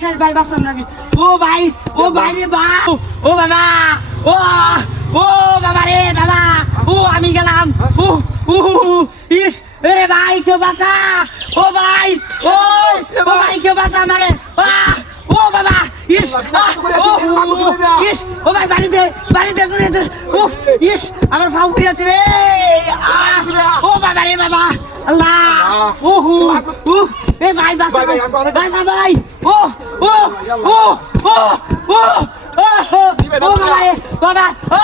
শেষ ভাই বাঁচতাম নাকি ও ভাই রে বা ও বাবা ও ও বাবা রে বাবা ও আমি গেলাম ও ও ইস রে ভাই কেউ বাঁচা ও ভাই ও ভাই কেউ বাঁচা মানে ও বাবা ইস ইস ও ভাই বাড়িতে ও ইস আমার ফাউ ফিরেছে রে ও বাবা রে বাবা আল্লাহ ও এ ভাই বাঁচা ভাই ও ও ও ও ও ও বাবা ও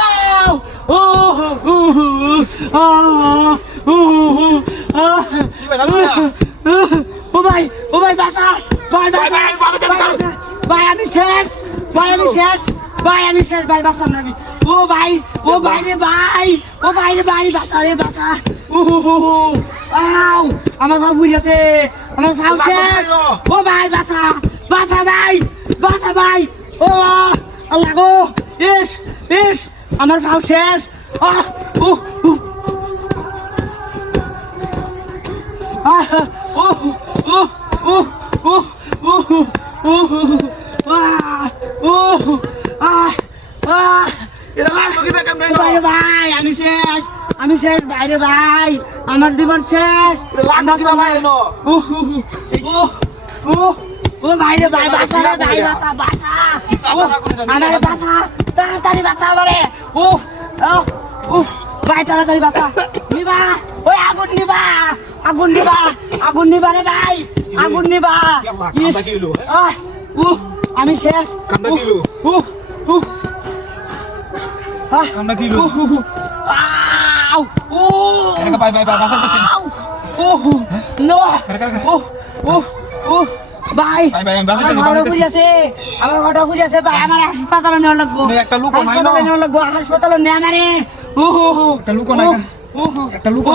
ও ভাই বাঁচা ভাই আমি শেষ ভাই ভাই বাঁচতাম নাকি ও ভাই রে ভাই বাঁচা রে বাঁচা আমার ভাব বুঝেছে আমার ভাব শেষ ও ভাই বাঁচা ভাই ও আল্লাহ গো ইস আমার ভাব শেষ ভাই আমি শেষ বাইরে ভাই আমার জীবন শেষ ও ভাইরে ভাই বাঁচা রে ভাই বাঁচা আমারে বাঁচা তাড়াতাড়ি বাঁচা আমারে ভাই তাড়াতাড়ি বাঁচা নিবা ওই আগুন নিবা রে ভাই আগুন নিবা আমি শেষ ভাই আমার ঘটা বুঝেছে ভাই আমার হাসপাতালে নেওয়া লাগবো একটা লোক হাসপাতালে নেওয়া মারে একটা লুকো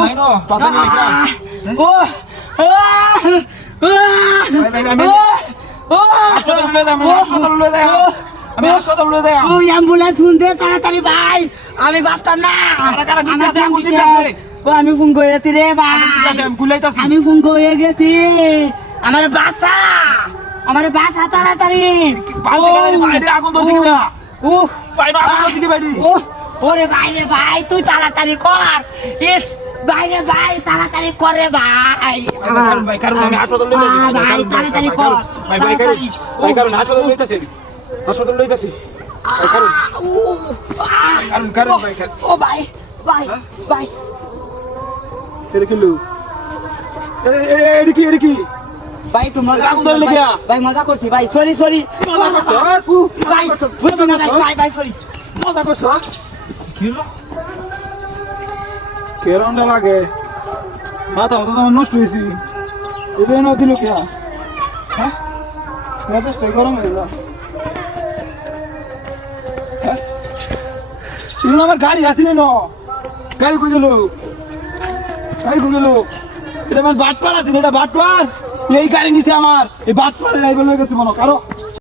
নাই না অ্যাম্বুলেন্স শুনতে তাড়াতাড়ি ভাই আমি বাঁচতাম না আমি ফোন করেছি রে ভাই আমি ফোন করে গেছি আমার বাসা তাড়াতাড়ি ওরে বাইরে ভাই তুই তাড়াতাড়ি কর ইস বাইরে ভাই তাড়াতাড়ি করে ভাই তাড়াতাড়ি কর ও ভাই ভাই একটু মজা করছি ভাই সরি ভাই সরি মজা করছো কেরমটা লাগে মাথা তো তোমার নষ্ট হয়েছি এবার না দিল কে হ্যাঁ গরম হয়ে গেল আমার গাড়ি আসিনি না গাড়ি কই গেল এটা আমার বাটপার আছে এটা বাটপার এই গাড়ি নিচে আমার এই বাটপার ড্রাইভার হয়ে গেছে মনে কারো